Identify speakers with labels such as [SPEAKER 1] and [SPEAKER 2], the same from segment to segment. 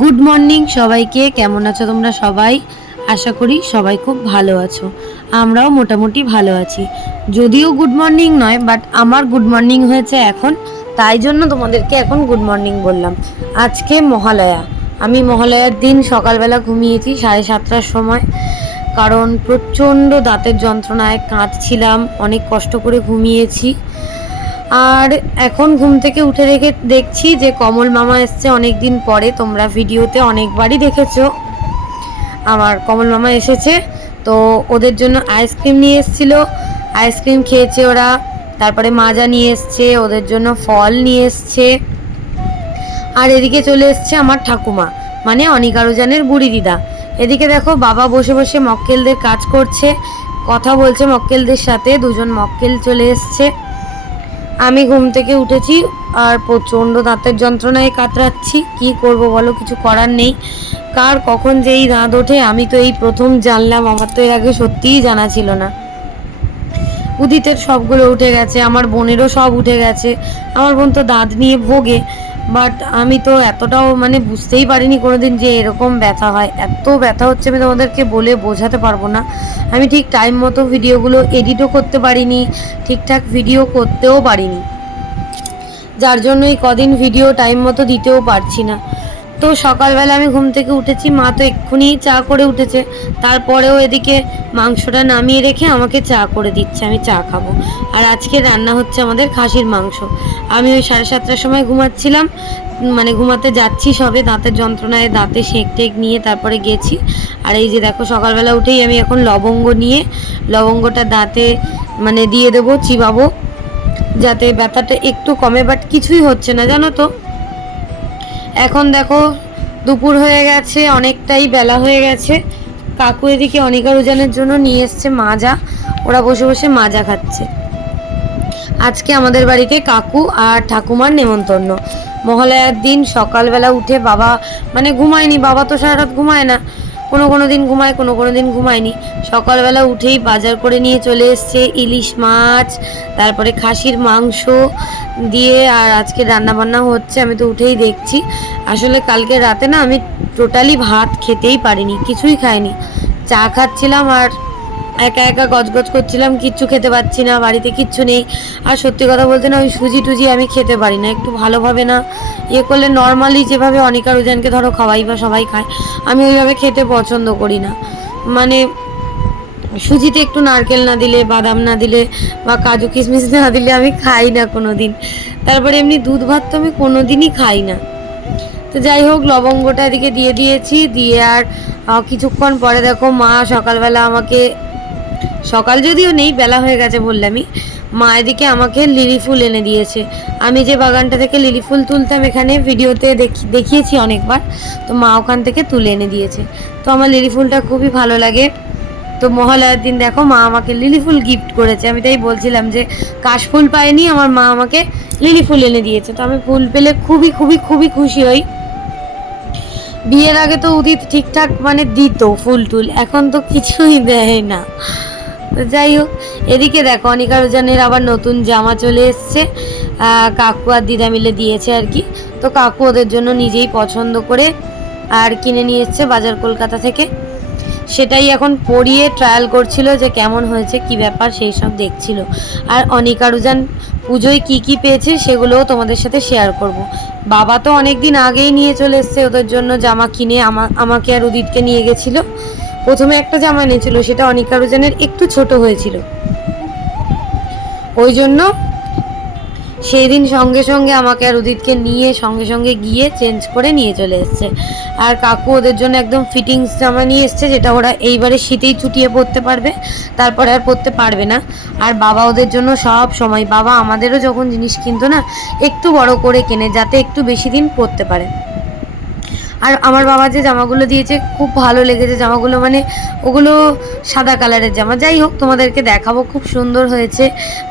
[SPEAKER 1] Good morning সবাইকে, কেমন আছো তোমরা সবাই? আশা করি সবাই খুব ভালো আছো। আমরাও মোটামুটি ভালো আছি। যদিও গুড মর্নিং নয় বাট আমার গুড মর্নিং হয়েছে এখন। তাই জন্য তোমাদেরকে এখন গুড মর্নিং বললাম। আজকে মহালয়া। আমি মহালয়ার দিন সকালবেলা ঘুমিয়েছি সাড়ে সাতটার সময়। কারণ প্রচণ্ড দাঁতের যন্ত্রণায় কাঁদছিলাম, অনেক কষ্ট করে ঘুমিয়েছি। আর এখন ঘুম থেকে উঠে রেখে দেখছি যে কমল মামা এসছে অনেক দিন পরে। তোমরা ভিডিওতে অনেকবারই দেখেছ। আমার কমল মামা এসেছে। তো ওদের জন্য আইসক্রিম নিয়ে এসেছিল। আইসক্রিম খেয়েছে ওরা। তারপরে মাজা নিয়ে এসছে। ওদের জন্য ফল নিয়ে এসছে। আর এদিকে চলে এসছে আমার ঠাকুমা মানে অনিকারুজানের বুড়ি দিদা। এদিকে দেখো বাবা বসে বসে মক্কেলদের কাজ করছে। কথা বলছে মক্কেলদের সাথে। দুজন মক্কেল চলে এসছে। আমি ঘুম থেকে উঠেছি আর প্রচণ্ড দাঁতের যন্ত্রণায় কাতরাচ্ছি। কি করব বলো, কিছু করার নেই। কার কখন যে এই দাঁত ওঠে, আমি তো এই প্রথম জানলাম, আমার তো এর আগে সত্যিই জানা ছিল না। উদিতের সবগুলো উঠে গেছে, আমার বোনেরও সব উঠে গেছে। আমার বোন তো দাঁত নিয়ে ভোগে। বাট আমি তো এতটাও মানে বুঝতেই পারিনি কোনোদিন যে এরকম ব্যথা হয়। এত ব্যথা হচ্ছে আমি তোমাদেরকে বলে বোঝাতে পারব না। আমি ঠিক টাইম মতো ভিডিওগুলো এডিটও করতে পারিনি, ঠিকঠাক ভিডিও করতেও পারিনি। যার জন্যই কদিন ভিডিও টাইম মতো দিতেও পারছি না। তো সকালবেলা আমি ঘুম থেকে উঠেছি, মা তো এক্ষুনি চা করে উঠেছে। তারপরেও এদিকে মাংসটা নামিয়ে রেখে আমাকে চা করে দিচ্ছে, আমি চা খাব। আর আজকে রান্না হচ্ছে আমাদের খাসির মাংস। আমি ওই সাড়ে সাতটার সময় ঘুমাচ্ছিলাম মানে ঘুমাতে যাচ্ছি সবে, দাঁতের যন্ত্রণায় দাঁতে সেঁক টেক নিয়ে তারপরে গেছি। আর এই যে দেখো, সকালবেলা উঠেই আমি এখন লবঙ্গ নিয়ে, লবঙ্গটা দাঁতে মানে দিয়ে দেবো, চিবাবো। যাতে ব্যথাটা একটু কমে বাট কিছুই হচ্ছে না, জানো তো? এখন দেখো, দুপুর হয়ে গেছে, অনেকটাই বেলা হয়ে গেছে। কাকু এদিকে অনিকার উজানের জন্য নিয়ে এসছে মাজা। ওরা বসে বসে মাজা খাচ্ছে। আজকে আমাদের বাড়িতে কাকু আর ঠাকুমার নেমন্তন্ন। মহালয়ার দিন সকালবেলা উঠে বাবা মানে ঘুমায়নি, বাবা তো সারা রাত ঘুমায় না। কোনো কোনো দিন ঘুমায়, কোনো কোনো দিন ঘুমায়নি। সকালবেলা উঠেই বাজার করে নিয়ে চলে এসছে ইলিশ মাছ, তারপরে খাসির মাংস দিয়ে, আর আজকে রান্না বান্না হচ্ছে, আমি তো উঠেই দেখছি। আসলে কালকে রাতে না আমি টোটালি ভাত খেতেই পারিনি, কিছুই খাইনি। চা খাচ্ছিলাম আর একা একা গজগজ করছিলাম, কিচ্ছু খেতে পাচ্ছি না, বাড়িতে কিচ্ছু নেই। আর সত্যি কথা বলতে না, ওই সুজি টুজি আমি খেতে পারি না, একটু ভালোভাবে না। ইয়ে করলে নর্মালি যেভাবে অনিকা রুজানকে ধরো খাওয়াই বা সবাই খায়, আমি ওইভাবে খেতে পছন্দ করি না। মানে সুজিতে একটু নারকেল না দিলে, বাদাম না দিলে বা কাজু কিশমিশ না দিলে আমি খাই না কোনো দিন তারপরে এমনি দুধ ভাত তো আমি কোনো দিনই খাই না। তো যাই হোক, লবঙ্গটা এদিকে দিয়ে দিয়েছি, দিয়ে আর কিছুক্ষণ পরে দেখো মা সকালবেলা আমাকে সকাল যদিও নেই, বেলা হয়ে গেছে বললামই মা এদিকে আমাকে লিলি ফুল এনে দিয়েছে। আমি যে বাগানটা থেকে লিলি ফুল তুলতাম, এখানে ভিডিওতে দেখি, দেখিয়েছি অনেকবার। তো মা ওখান থেকে তুলে এনে দিয়েছে। তো আমার লিলি ফুলটা খুবই ভালো লাগে। তো মহালয়ার দিন দেখো, মা আমাকে লিলি ফুল গিফট করেছে। আমি তাই বলছিলাম যে কাশফুল পাইনি আমার মা আমাকে লিলি ফুল এনে দিয়েছে। তো আমি ফুল পেলে খুবই খুবই খুবই খুশি হই। বিয়ের আগে তো উদিত ঠিকঠাক মানে দিত ফুল টুল, এখন তো কিছুই দেয় না। তো যাই হোক, এদিকে দেখো, অনিকা রোজানের আবার নতুন জামা চলে এসছে। কাকু আর দিদা মিলে দিয়েছে আর কি। তো কাকু ওদের জন্য নিজেই পছন্দ করে আর কিনে নিয়ে এসছে বাজার কলকাতা থেকে। সেটাই এখন পরিয়ে ট্রায়াল করছিল যে কেমন হয়েছে, কি ব্যাপার, সেই সব দেখছিল। আর অনিকা রুজান পুজোয় কি কি পেয়েছে সেগুলোও তোমাদের সাথে শেয়ার করব। বাবা তো অনেক দিন আগেই নিয়ে চলে এসছে ওদের জন্য জামা কিনে, আমা, আমাকে আর উদিতকে নিয়ে গেছিল। প্রথমে একটা জামা এনেছিল সেটা অনিকা রুজানের একটু ছোট হয়েছিল। ওই জন্য সেই দিন সঙ্গে সঙ্গে আমাকে আর উদিতকে নিয়ে সঙ্গে সঙ্গে গিয়ে চেঞ্জ করে নিয়ে চলে এসছে। আর কাকু ওদের জন্য একদম ফিটিংস জামা নিয়ে এসছে, যেটা ওরা এইবারে শীতেই চুটিয়ে পরতে পারবে, তারপরে আর পরতে পারবে না। আর বাবা ওদের জন্য সব সময়, বাবা আমাদেরও যখন জিনিস কিনতো না, একটু বড় করে কেনে, যাতে একটু বেশি দিন পরতে পারে। আর আমার বাবা যে জামাগুলো দিয়েছে, খুব ভালো লেগেছে জামাগুলো। মানে ওগুলো সাদা কালারের জামা। যাই হোক, তোমাদেরকে দেখাবো, খুব সুন্দর হয়েছে।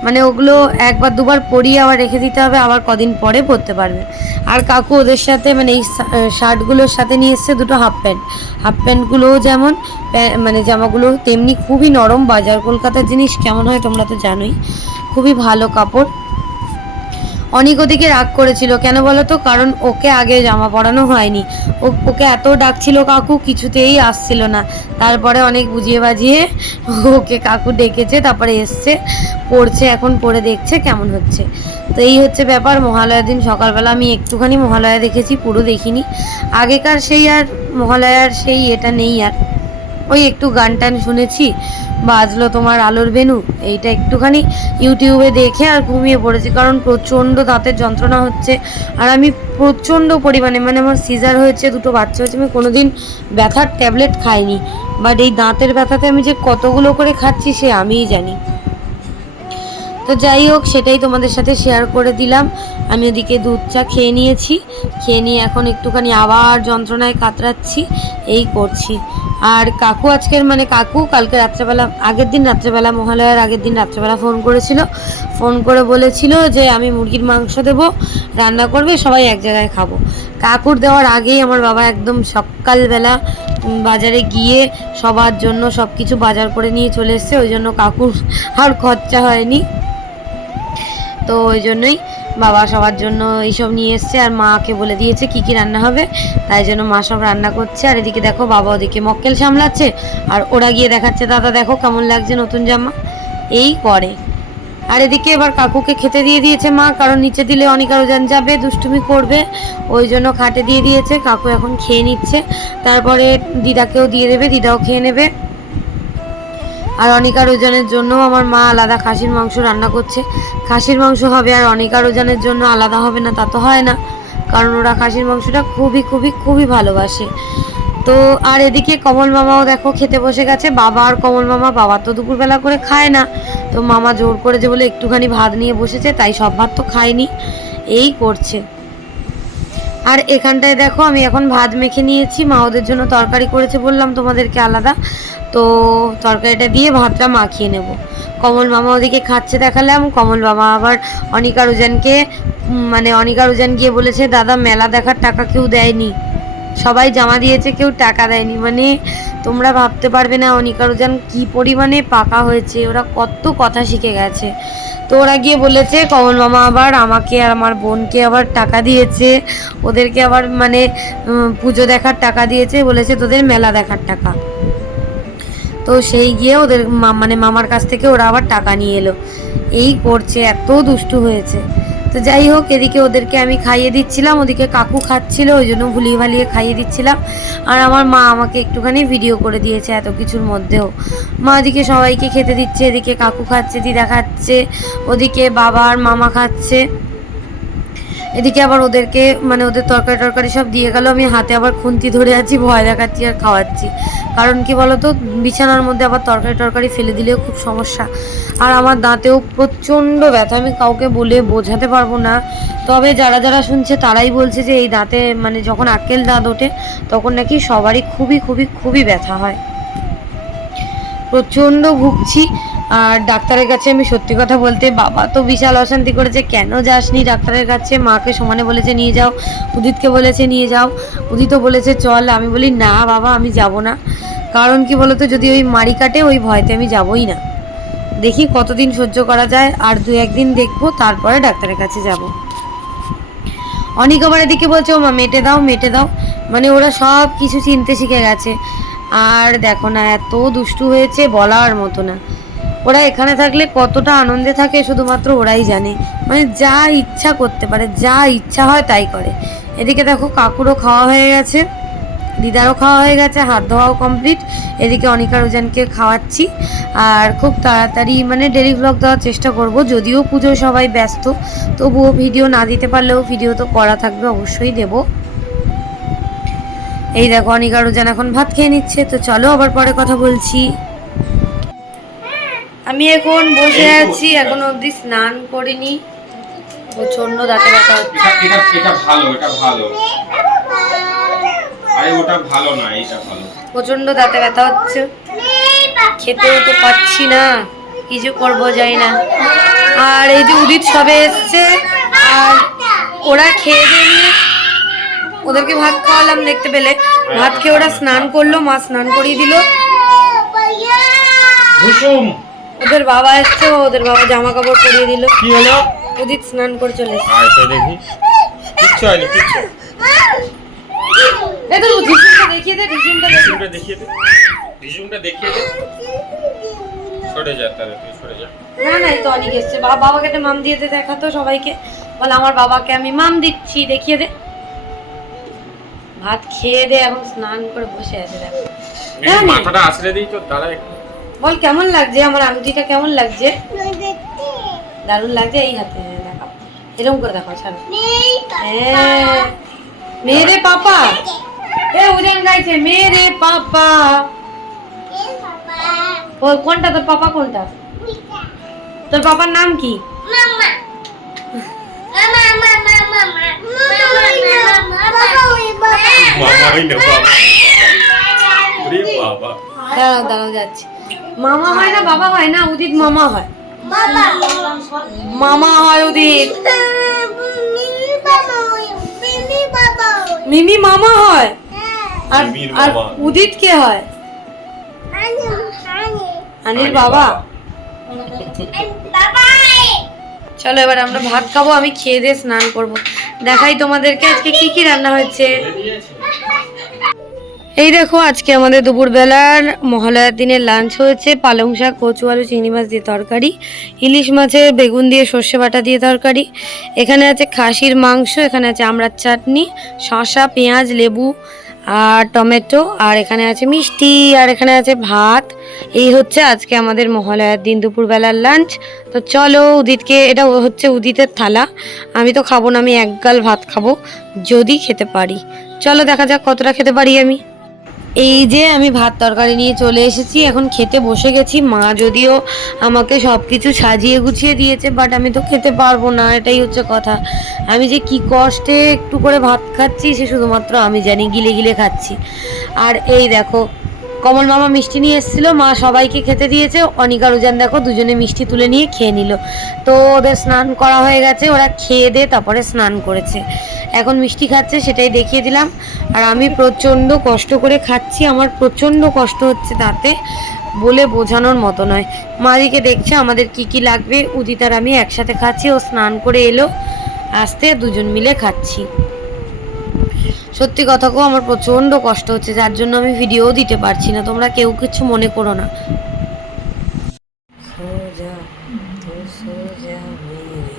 [SPEAKER 1] মানে ওগুলো একবার দুবার পরিয়ে আবার রেখে দিতে হবে, আবার কদিন পরে পরতে পারবে। আর কাকু ওদের সাথে মানে এই শার্টগুলোর সাথে নিয়ে এসছে দুটো হাফ প্যান্ট হাফ প্যান্টগুলোও যেমন মানে জামাগুলো তেমনি খুবই নরম। বাজার কলকাতার জিনিস কেমন হয় তোমরা তো জানোই। খুবই ভালো কাপড়। অনেক ওদিকে রাগ করেছিল। কেন বলো তো কারণ ওকে আগে জামা পরানো হয়নি। ওকে এত ডাকছিল কাকু, কিছুতেই আসছিল না। তারপরে অনেক বুঝিয়ে বাজিয়ে ওকে কাকু ডেকেছে, তারপরে এসছে, পড়ছে, এখন পড়ে দেখছে কেমন হচ্ছে। তো এই হচ্ছে ব্যাপার। মহালয়ার দিন সকালবেলা আমি একটুখানি মহালয়া দেখেছি, পুরো দেখিনি। আগেকার সেই আর মহালয়ার সেই এটা নেই আর। ওই একটু গান টান শুনেছি, বাজলো তোমার আলোর বেনু, এইটা একটুখানি ইউটিউবে দেখে আর ঘুমিয়ে পড়েছি, কারণ প্রচণ্ড দাঁতের যন্ত্রণা হচ্ছে, আর আমি প্রচণ্ড পরিমাণে মানে আমার সিজার হয়েছে, দুটো বাচ্চা হয়েছে, আমি কোনো দিন ব্যথার ট্যাবলেট খাইনি, বাট এই দাঁতের ব্যথাতে আমি যে কতগুলো করে খাচ্ছি সে আমিই জানি। তো যাই হোক, সেটাই তোমাদের সাথে শেয়ার করে দিলাম। আমি ওদিকে দুধ চা খেয়ে নিয়েছি। খেয়ে নিয়ে এখন একটুখানি আবার যন্ত্রণায় কাতরাচ্ছি। এই করছি। আর কাকু আজকের মানে কাকু কালকে রাত্রেবেলা, আগের দিন রাত্রেবেলা, মহালয়ার আগের দিন রাত্রেবেলা ফোন করেছিল। ফোন করে বলেছিল যে, আমি মুরগির মাংস দেব, রান্না করবে, সবাই এক জায়গায় খাব। কাকুর দেওয়ার আগেই আমার বাবা একদম সকালবেলা বাজারে গিয়ে সবার জন্য সব কিছু বাজার করে নিয়ে চলে এসছে। ওই জন্য কাকুর আর খরচা হয়নি। তো ওই জন্যই বাবা সবার জন্য এইসব নিয়ে এসছে আর মাকে বলে দিয়েছে কি কি রান্না হবে, তাই জন্য মা সব রান্না করছে। আর এদিকে দেখো বাবা ওদিকে মক্কেল সামলাচ্ছে আর ওরা গিয়ে দেখাচ্ছে, দাদা দেখো কেমন লাগছে নতুন জামা। এই করে। আর এদিকে এবার কাকুকে খেতে দিয়ে দিয়েছে মা, কারণ নিচে দিলে অনেক আরও যান যাবে, দুষ্টুমি করবে, ওই জন্য খাটে দিয়ে দিয়েছে, কাকু এখন খেয়ে নিচ্ছে। তারপরে দিদাকেও দিয়ে দেবে, দিদাও খেয়ে নেবে। আর অনিকার ওজনের জন্য আমার মা আলাদা খাসির মাংস রান্না করছে। খাসির মাংস হবে আর অনিকার ওজনের জন্য আলাদা হবে না, তা তো হয় না। কারণ ওরা খাসির মাংসটা খুবই খুবই খুবই ভালোবাসে। তো আর এদিকে কমল মামাও দেখো খেতে বসে গেছে। বাবা আর কমল মামা, বাবা তো দুপুরবেলা করে খায় না। তো মামা জোর করেছে বলে একটুখানি ভাত নিয়ে বসেছে, তাই সব ভাত তো খায়নি। এই করছে। আর এখানটায় দেখো, আমি এখন ভাত মেখে নিয়েছি। মা ওদের জন্য তরকারি করেছে বললাম, তোমাদেরকে আলাদা। তো তরকারিটা দিয়ে ভাতটা মাখিয়ে নেব। কমল মামা ওদিকে খাচ্ছে দেখালাম। কমল মামা আবার অনিকা রুজানকে মানে অনিকা রুজান গিয়ে বলেছে, দাদা, মেলা দেখার টাকা কেউ দেয়নি। সবাই জমা দিয়েছে, কেউ টাকা দেয়নি। মানে তোমরা ভাবতে পারবে না অনিকা রুজান কি পরিমাণে পাকা হয়েছে। ওরা কত কথা শিখে গেছে। তো ওরা গিয়ে বলেছে, কমল মামা আবার আমাকে আর আমার বোনকে আবার টাকা দিয়েছে। ওদেরকে আবার মানে পুজো দেখার টাকা দিয়েছে। বলেছে, তোদের মেলা দেখার টাকা। তো সেই গিয়ে ওদের মানে মামার কাছ থেকে ওরা আবার টাকা নিয়ে এলো। এই করছে, এত দুষ্টু হয়েছে। তো যাই হোক, এদিকে ওদেরকে আমি খাইয়ে দিচ্ছিলাম, ওদিকে কাকু খাচ্ছিল, ওই জন্য ভুলিয়ে ভালিয়ে খাইয়ে দিচ্ছিলাম। আর আমার মা আমাকে একটুখানি ভিডিও করে দিয়েছে এত কিছুর মধ্যেও। মা ওদিকে সবাইকে খেতে দিচ্ছে, এদিকে কাকু খাচ্ছে, দিদা খাচ্ছে, ওদিকে বাবা আর মামা খাচ্ছে। এদিকে আবার ওদেরকে মানে ওদের তরকারি টরকারি সব দিয়ে গেল। আমি হাতে আবার খুন্তি ধরে আছি, ভয় দেখাচ্ছি আর খাওয়াচ্ছি। কারণ কি বলতো, বিছানার মধ্যে আবার তরকারি টরকারি ফেলে দিলেও খুব সমস্যা। আর আমার দাঁতেও প্রচণ্ড ব্যথা, আমি কাউকে বলে বোঝাতে পারব না। তবে যারা যারা শুনছে, তারাই বলছে যে এই দাঁতে মানে যখন আক্কেল দাঁত ওঠে, তখন নাকি সবারই খুবই খুবই খুবই ব্যথা হয়। প্রচণ্ড ভুগছি। আর ডাক্তারের কাছে আমি সত্যি কথা বলতে বাবা তো বিশাল অশান্তি করেছে। কেন যাসনি ডাক্তারের কাছে? মাকে সমানে বলেছে, নিয়ে যাও। উদিতকে বলেছে, নিয়ে যাও। উদিতও বলেছে, চল। আমি বলি, না বাবা, আমি যাব না। কারণ কি বলতো, যদি ওই মারি কাটে, ওই ভয়তে আমি যাবই না। দেখি কতদিন সহ্য করা যায়, আর দু একদিন দেখব, তারপরে ডাক্তারের কাছে যাব। অনেক আবার এদিকে বলছে, ও মা, মেটে দাও মেটে দাও। মানে ওরা সব কিছু চিনতে শিখে গেছে। আর দেখো না, এত দুষ্টু হয়েছে বলার মতো না। ওরা এখানে থাকলে কতটা আনন্দে থাকে শুধুমাত্র ওরাই জানে। মানে যা ইচ্ছা করতে পারে, যা ইচ্ছা হয় তাই করে। এদিকে দেখো কাকুরও খাওয়া হয়ে গেছে, দিদারও খাওয়া হয়ে গেছে, হাত ধোয়াও কমপ্লিট এদিকে অনিকা রোজানকে খাওয়াচ্ছি। আর খুব তাড়াতাড়ি মানে ডেলি ভ্লগ দেওয়ার চেষ্টা করব, যদিও পুজোয় সবাই ব্যস্ত। তবুও ভিডিও না দিতে পারলেও ভিডিও তো করা থাকবে, অবশ্যই দেব। এই দেখো অনিকা রোজান এখন ভাত খেয়ে নিচ্ছে, তো চলো আবার পরে কথা বলছি। আমি এখন বসে আছি এখন অবধি স্নান করিনি। প্রচণ্ড দাঁতে ব্যথা হচ্ছে।
[SPEAKER 2] এটা এটা ভালো এটা ভালো। আরে ওটা ভালো না এটা ভালো।
[SPEAKER 1] প্রচণ্ড দাঁতে ব্যথা হচ্ছে। খেতেও তো পাচ্ছি না। কিছু করব যাই না। আর এই যে উদিত সবে এসছে আর ওরা খেয়ে দিয়ে ওদেরকে ভাত খাওয়ালাম দেখতে পেলে। ভাত খেয়ে ওরা স্নান করল মা স্নান করিয়ে দিল। ওদের বাবা এসছে ওদের বাবা জামা কাপড় পরিয়ে দিল।
[SPEAKER 2] কি হলো?
[SPEAKER 1] উদিত স্নান করে চলে এসেছে।
[SPEAKER 2] আয় তো দেখি। কিচ্ছু হয়নি কিচ্ছু।
[SPEAKER 1] এই তো ঢিসুমটা দেখিয়ে দে ঢিসুমটা দেখিয়ে
[SPEAKER 2] দেখিয়ে দে। রিজুমটা দেখিয়ে দে। সরে যা তাহলে তুই সরে যা।
[SPEAKER 1] না না এই তো অনেক এসছে। বাবা বাবাকে মাম দিয়ে দে দেখা তো সবাইকে। বল আমার বাবাকে আমি মাম দিচ্ছি দেখিয়ে দে। ভাত খেয়ে দে এখন স্নান করে বসে আছে দেখো।
[SPEAKER 2] মাথাটা আছড়ে দিই তো দাঁড়া একটু।
[SPEAKER 1] বল কেমন লাগছে? আমার আংটিটা কেমন লাগছে? দারুণ লাগছে এই হাতে হ্যাঁ, দেখো এরকম করে দেখো ছাড়ো। হ্যাঁ। মেরে পাপা। এ উজান গাইছে মেরে পাপা। ও কোনটা? তোর পাপা কোনটা? তোর পাপার নাম কি? দাঁড়াও দাঁড়াও যাচ্ছে। মামা হয় না বাবা হয় না উদিত মামা হয়। মামা হয় উদিত। মিমি মামা হয়। আর আর উদিত কে হয়? আনির বাবা। চলো এবার আমরা ভাত খাব আমি খেয়ে দিয়ে স্নান করব। দেখাই তোমাদেরকে আজকে কি কি রান্না হয়েছে। এই দেখো, আজকে আমাদের দুপুরবেলার মহালয়ার দিনের লাঞ্চ হয়েছে। পালং শাক, কচু আলু, চিংড়ি মাছ দিয়ে তরকারি, ইলিশ মাছের বেগুন দিয়ে সর্ষে বাটা দিয়ে তরকারি। এখানে আছে খাসির মাংস, এখানে আছে আমড়ার চাটনি, শসা, পেঁয়াজ, লেবু আর টমেটো, আর এখানে আছে মিষ্টি, আর এখানে আছে ভাত। এই হচ্ছে আজকে আমাদের মহালয়ার দিন দুপুরবেলার লাঞ্চ তো চলো, উদিতকে, এটা হচ্ছে উদিতের থালা। আমি তো খাব না, আমি এক গাল ভাত খাব, যদি খেতে পারি। চলো, দেখা যাক কতটা খেতে পারি আমি। এই যে আমি ভাত তরকারি নিয়ে চলে এসেছি, এখন খেতে বসে গেছি। মা যদিও আমাকে সব কিছু সাজিয়ে গুছিয়ে দিয়েছে বাট আমি তো খেতে পারব না, এটাই হচ্ছে কথা। আমি যে কি কষ্টে একটু করে ভাত খাচ্ছি, সে শুধুমাত্র আমি জানি গিলে গিলে খাচ্ছি। আর এই দেখো কমল মামা মিষ্টি নিয়ে এসেছিল, মা সবাইকে খেতে দিয়েছে, অনিকা রুজান দেখো দুজনে মিষ্টি তুলে নিয়ে খেয়ে নিল। তো ওদের স্নান করা হয়ে গেছে, ওরা খেয়ে দিয়ে তারপরে স্নান করেছে। এখন মিষ্টি খাচ্ছে, সেটাই দেখিয়ে দিলাম। আর আমি প্রচণ্ড কষ্ট করে খাচ্ছি, আমার প্রচণ্ড কষ্ট হচ্ছে তাতে বলে বোঝানোর মতো নয়। মাদিকে দেখছে আমাদের কি কি লাগবে উদিতার আমি একসাথে খাচ্ছি, ও স্নান করে এলো, আসতে দুজন মিলে খাচ্ছি। সত্যি কথা গো আমার প্রচণ্ড কষ্ট হচ্ছে যার জন্য আমি ভিডিও দিতে পারছি না তোমরা কেউ কিছু মনে করো না সোজা তো সোজা মেরে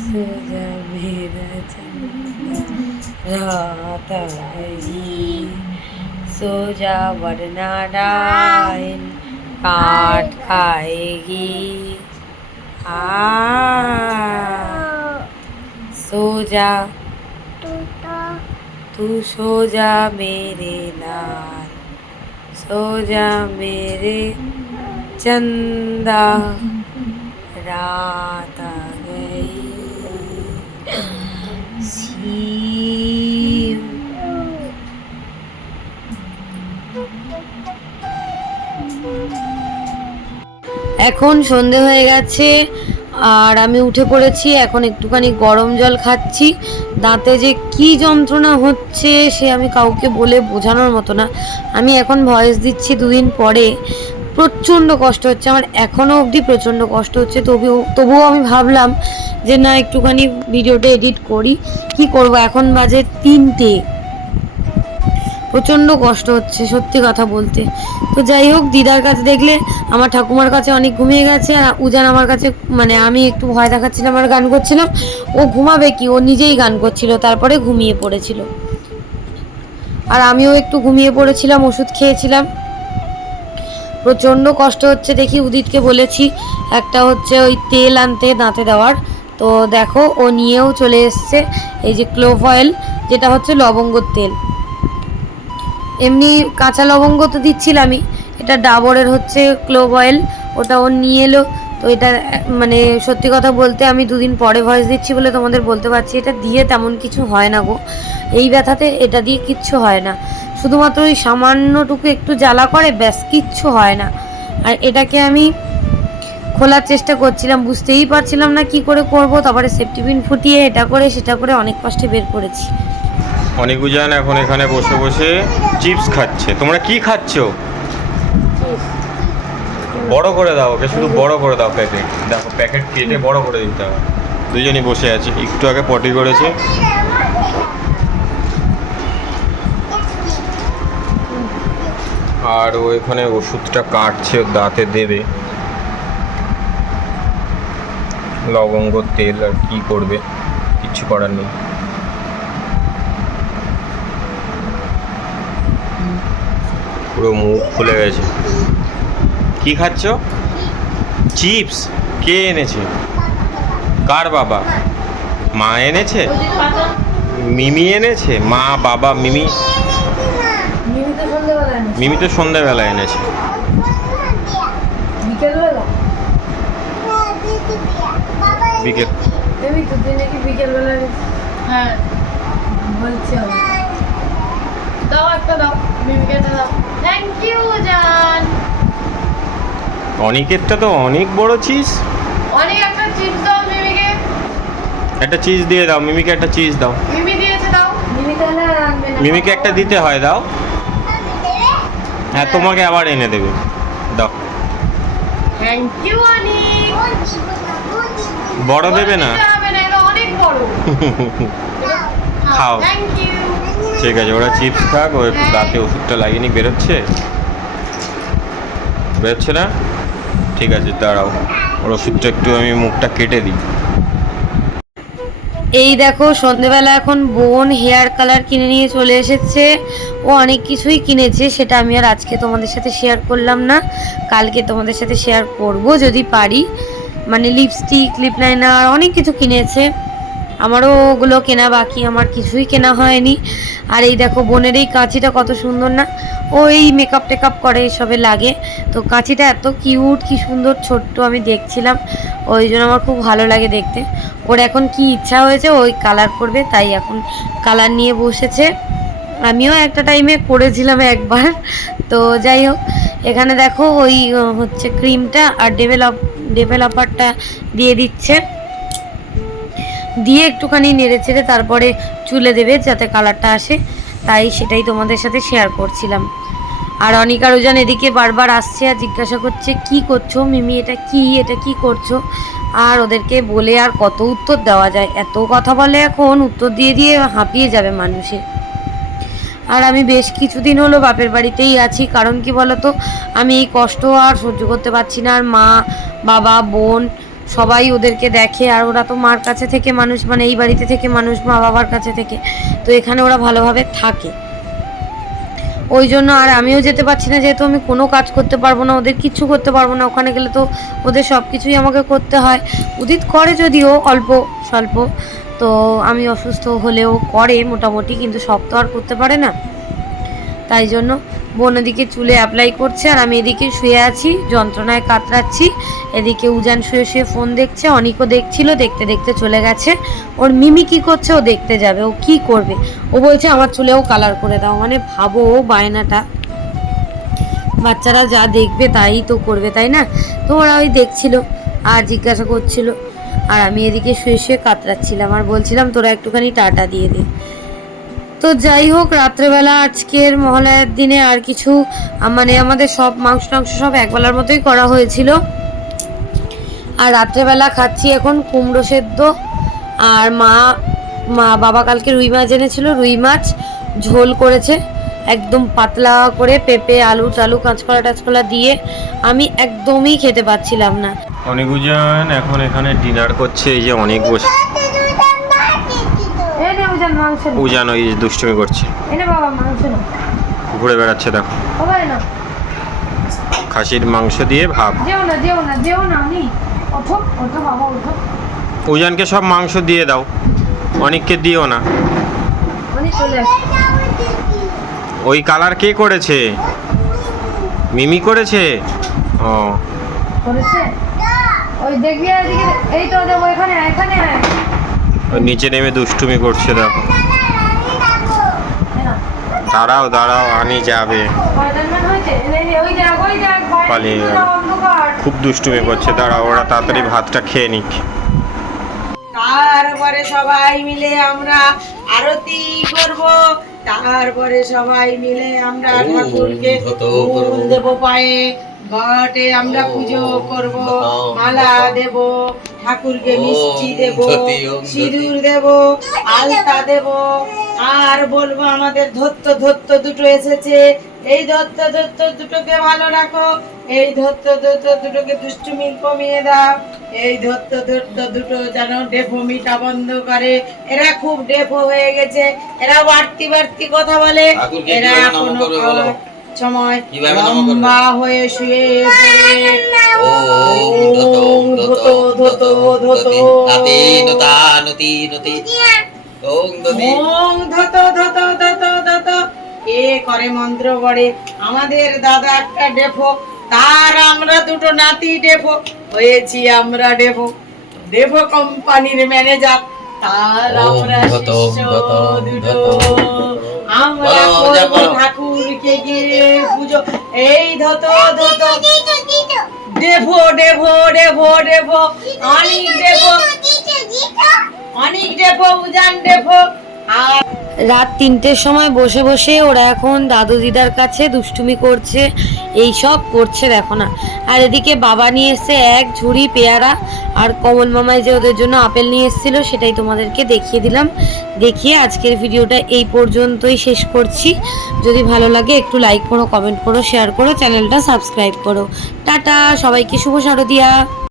[SPEAKER 1] सोजा मेरा चंदा रात आएगी सोजा वरना डाइन काट खाएगी आ সোজা। তু সোজা মেরে লাল। সোজা মেরে চন্দা। রাত আ গই। শিব এখন সন্ধে হয়ে গেছে। আর আমি উঠে পড়েছি, এখন একটুখানি গরম জল খাচ্ছি। দাঁতে যে কি যন্ত্রণা হচ্ছে সে আমি কাউকে বলে বোঝানোর মতো না। আমি এখন ভয়েস দিচ্ছি দুদিন পরে। প্রচণ্ড কষ্ট হচ্ছে, আমার এখনও অবধি প্রচণ্ড কষ্ট হচ্ছে। তবুও তবুও আমি ভাবলাম যে না, একটুখানি ভিডিওটা এডিট করি। কি করব? এখন বাজে তিনটে। প্রচণ্ড কষ্ট হচ্ছে, সত্যি কথা বলতে। তো যাই হোক, দিদার কাছে দেখলে আমার ঠাকুমার কাছে অনেক ঘুমিয়ে গেছে, আর উজান আমার কাছে মানে আমি একটু ভয় দেখাচ্ছিলাম আর গান করছিলাম। ও ঘুমাবে কি? ও নিজেই গান করছিল, তারপরে ঘুমিয়ে পড়েছিল। আর আমিও একটু ঘুমিয়ে পড়েছিলাম, ওষুধ খেয়েছিলাম। প্রচণ্ড কষ্ট হচ্ছে দেখি, উদিতকে বলেছি, একটা হচ্ছে ওই তেল আনতে, দাঁতে দেওয়ার। তো দেখো, ও নিয়েও চলে এসছে, এই যে ক্লোভ অয়েল যেটা হচ্ছে লবঙ্গর তেল। এমনি কাঁচা লবঙ্গ তো দিচ্ছিলামই। এটা ডাবরের হচ্ছে ক্লোভ অয়েল ওটা ও নিয়ে এলো। তো এটা মানে সত্যি কথা বলতে আমি দুদিন পরে ভয়েস দিচ্ছি বলে তোমাদের বলতে পারছি, এটা দিয়ে তেমন কিছু হয় না গো। এই ব্যথাতে এটা দিয়ে কিচ্ছু হয় না। শুধুমাত্র ওই সামান্যটুকু একটু জ্বালা করে, ব্যাস, কিচ্ছু হয় না। আর এটাকে আমি খোলার চেষ্টা করছিলাম, বুঝতেই পারছিলাম না কি করে করব। তারপরে সেফটিপিন ফুটিয়ে এটা করে, সেটা করে অনেক কষ্টে বের করেছি।
[SPEAKER 2] অনিকুজান এখন এখানে বসে বসে চিপস খাচ্ছে। তোমরা কি খাচ্ছো? বড় করে দাও ওকে শুধু বড় করে দাও প্যাকেট দেখো প্যাকেট কেটে বড় করে দিতে হবে। দুজনই বসে আছে একটু আগে পটি করেছে। আর ও এখানে ওষুধটা কাটছে দাঁতে দেবে। লবঙ্গ তেল আর কি করবে কিচ্ছু করার নেই। পুরো মুখ ফুলে গেছে। কি খাচ্ছ? চিপস কে এনেছে? কার বাবা? মা এনেছে? মিমি এনেছে? মা, বাবা, মিমি? মিমি তো সন্ধ্যাবেলা এনেছে। বিকেল?
[SPEAKER 3] হ্যাঁ। দাও একটা দাও, মিমিকে একটা দাও। থ্যাংক ইউ জান
[SPEAKER 2] অনেকেরটা তো অনেক বড় চিজ
[SPEAKER 3] অনেক একটা চিপস দাও মিমিকে।
[SPEAKER 2] একটা চিজ দিয়ে দাও মিমিকে একটা চিজ দাও।
[SPEAKER 3] মিমি দিয়েছে দাও।
[SPEAKER 1] মিমি তাহলে আর আনবে না।
[SPEAKER 2] মিমিকে একটা দিতে হয় দাও। হ্যাঁ তোমাকে আবার এনে দেবে। দাও।
[SPEAKER 3] থ্যাংক ইউ অনেক।
[SPEAKER 2] বড় দেবে না।
[SPEAKER 3] অনেক বড়।
[SPEAKER 2] খাও।
[SPEAKER 3] থ্যাংক ইউ
[SPEAKER 2] ঠিক আছে, ওরা চিপস খাক, ও একটু দাঁতে ওষুধটা লাগিয়ে নি বেরোচ্ছে? বেরোচ্ছে না? ঠিক আছে, দাঁড়াও, ওর ওষুধটা একটু আমি মুখটা কেটে দিই।
[SPEAKER 1] এই দেখো, সন্ধেবেলা এখন বোন হেয়ার কালার কিনে নিয়ে চলে এসেছে। ও অনেক কিছুই কিনেছে, সেটা আমি আর আজকে তোমাদের সাথে শেয়ার করলাম না। কালকে তোমাদের সাথে শেয়ার করব যদি পারি। মানে লিপস্টিক লিপ লাইনার অনেক কিছু কিনেছে। আমারও ওগুলো কেনা বাকি, আমার কিছুই কেনা হয়নি। আর এই দেখো, বোনের এই কাঁচিটা কত সুন্দর না? ও এই মেকআপ টেকআপ করে, এসবে লাগে। তো কাঁচিটা এত কিউট কি সুন্দর ছোট্ট আমি দেখছিলাম। ওই জন্য আমার খুব ভালো লাগে দেখতে। ওর এখন কি ইচ্ছা হয়েছে, ওই কালার করবে, তাই এখন কালার নিয়ে বসেছে। আমিও একটা টাইমে করেছিলাম একবার। তো যাই হোক, এখানে দেখো ওই হচ্ছে ক্রিমটা আর ডেভেলপ ডেভেলপারটা দিয়ে দিচ্ছে। দিয়ে একটুখানি নেড়ে চেড়ে তারপরে চুলে দেবে যাতে কালারটা আসে। তাই সেটাই তোমাদের সাথে শেয়ার করছিলাম। আর অনিকা রোজান এদিকে বারবার আসছে আর জিজ্ঞাসা করছে, কি করছ মিমি? এটা কি? এটা কি করছ? আর ওদেরকে বলে আর কত উত্তর দেওয়া যায়। এত কথা বলে এখন উত্তর দিয়ে দিয়ে হাঁপিয়ে যাবে মানুষে। আর আমি বেশ কিছুদিন হলো বাপের বাড়িতেই আছি। কারণ কি বলতো? আমি এই কষ্ট আর সহ্য করতে পারছি না। আর মা, বাবা, বোন সবাই ওদেরকে দেখে আর ওরা তো মার কাছে থেকে মানুষ মানে এই বাড়িতে থেকে মানুষ মা বাবার কাছে থেকে। তো এখানে ওরা ভালোভাবে থাকে। ওই জন্য আর আমিও যেতে পারছি না, যেহেতু আমি কোনো কাজ করতে পারব না, ওদের কিচ্ছু করতে পারব না। ওখানে গেলে তো ওদের সব কিছুই আমাকে করতে হয়। উদিত করে যদিও, অল্প, স্বল্প। তো আমি অসুস্থ হলেও করে মোটামুটি, কিন্তু সব তো আর করতে পারে না। তাই জন্য বোন এদিকে চুলে অ্যাপ্লাই করছে আর আমি এদিকে শুয়ে আছি, যন্ত্রণায় কাতরাচ্ছি। এদিকে উজান শুয়ে শুয়ে ফোন দেখছে, অনিকও দেখছিল, দেখতে দেখতে চলে গেছে। ওর মিমি কি করছে, ও দেখতে যাবে, ও কি করবে? ও বলছে, আমার চুলেও কালার করে দাও। মানে ভাবো ও বায়নাটা। বাচ্চারা যা দেখবে তাই তো করবে, তাই না? তো ওরা ওই দেখছিল, আর জিজ্ঞাসা করছিল। আর আমি এদিকে শুয়ে শুয়ে কাতরাচ্ছিলাম, আর বলছিলাম, তোরা একটুখানি টাটা দিয়ে দে। তো যাই হোক, রাত্রেবেলা আজকের মহালয়ার দিনে আর কিছু মানে আমাদের সব মাংস টাংস সব একবেলার মতোই করা হয়েছিল। আর রাত্রেবেলা খাচ্ছি এখন কুমড়ো সেদ্ধ। আর মা মা বাবা কালকে রুই মাছ এনেছিল, রুই মাছ ঝোল করেছে। একদম পাতলা করে পেঁপে, আলু টালু, কাঁচকলা টাচকলা দিয়ে আমি একদমই খেতে পাচ্ছিলাম না।
[SPEAKER 2] অনেক এখন এখানে ডিনার করছে, এই যে অনেক বসে।
[SPEAKER 1] মাংস
[SPEAKER 2] উজান ওই দুষ্টুমি করছে।
[SPEAKER 1] এনে বাবা মাংস না।
[SPEAKER 2] ঘুরে বেড়াচ্ছে দেখো।
[SPEAKER 1] বাবা না।
[SPEAKER 2] খাসির মাংস দিয়ে ভাব।
[SPEAKER 1] যেও না যেও না যেও না আমি ওঠো ওঠো বাবা ওঠো।
[SPEAKER 2] উজানকে সব মাংস দিয়ে দাও। অনেককে দিও না। ওই কালার কে করেছে? মিমি করেছে? ও।
[SPEAKER 1] করেছে? ওই দেখবি এদিকে এই তো দেবো এখানে আয়, এখানে আয়।
[SPEAKER 2] ওই নিচে নেমে দুষ্টুমি করছে দেখো। দাঁড়াও দাঁড়াও আনি যাবে। পালিয়ে গেল। খুব দুষ্টুমি করছে। দাঁড়াও ওরা তাড়াতাড়ি ভাতটা খেয়ে নিক।
[SPEAKER 4] তারপরে সবাই মিলে আমরা আরতি করব। তারপরে সবাই মিলে আমরা ঠাকুরকে ফুল দেব পায়ে। ঘটে আমরা পুজো করব মালা দেব ঠাকুরকে মিষ্টি দেব। সিঁদুর দেব আলতা দেব। আর বলব আমাদের ধত্ত ধত্ত দুটো এসেছে। এই ধত্ত ধত্ত দুটোকে ভালো রাখো। এই ধত্ত ধত্ত দুটোকে দুষ্টুমি কমিয়ে দাও। এই ধত্ত ধত্ত দুটো যেন ডেফোমিটা বন্ধ করে। এরা খুব ডেফো হয়ে গেছে। এরা বাড়তি বাড়তি কথা বলে। এরা কোনো সময়
[SPEAKER 5] কীভাবে নাম করবে?
[SPEAKER 4] লম্বা হয়ে শুয়ে পড়ে।
[SPEAKER 5] ওম ধতং ধতং ধতং ধতি নাতি নতা নতি নতি। ওং দতি
[SPEAKER 4] ওং ধত ধত ধত ধত। এ করে মন্ত্র পড়ে। আমাদের দাদা একটা ডেফো তার আমরা দুটো নাতি ডেফো হয়েছি আমরা ডেফো ডেফো কোম্পানির ম্যানেজার তার আমরা শিষ্য দুটো। আমরা। ঠাকুরকে গিয়ে পুজো। এই ধত ধত। ডেভো ডেভো ডেভো ডেভো অনেক দেভো অনেক ডেভো উজান ডেভো আর
[SPEAKER 1] রাত তিনটের সময় বসে বসে ওরা এখন দাদু দিদার কাছে দুষ্টুমি করছে, এই সব করছে দেখো না। আর এদিকে বাবা নিয়ে এসছে এক ঝুড়ি পেয়ারা, আর কমল মামাই যে ওদের জন্য আপেল নিয়ে এসেছিল সেটাই তোমাদেরকে দেখিয়ে দিলাম। দেখিয়ে আজকের ভিডিওটা এই পর্যন্তই শেষ করছি। যদি ভালো লাগে একটু লাইক করো কমেন্ট করো শেয়ার করো, চ্যানেলটা সাবস্ক্রাইব করো। টাটা, সবাইকে শুভ শারদিয়া।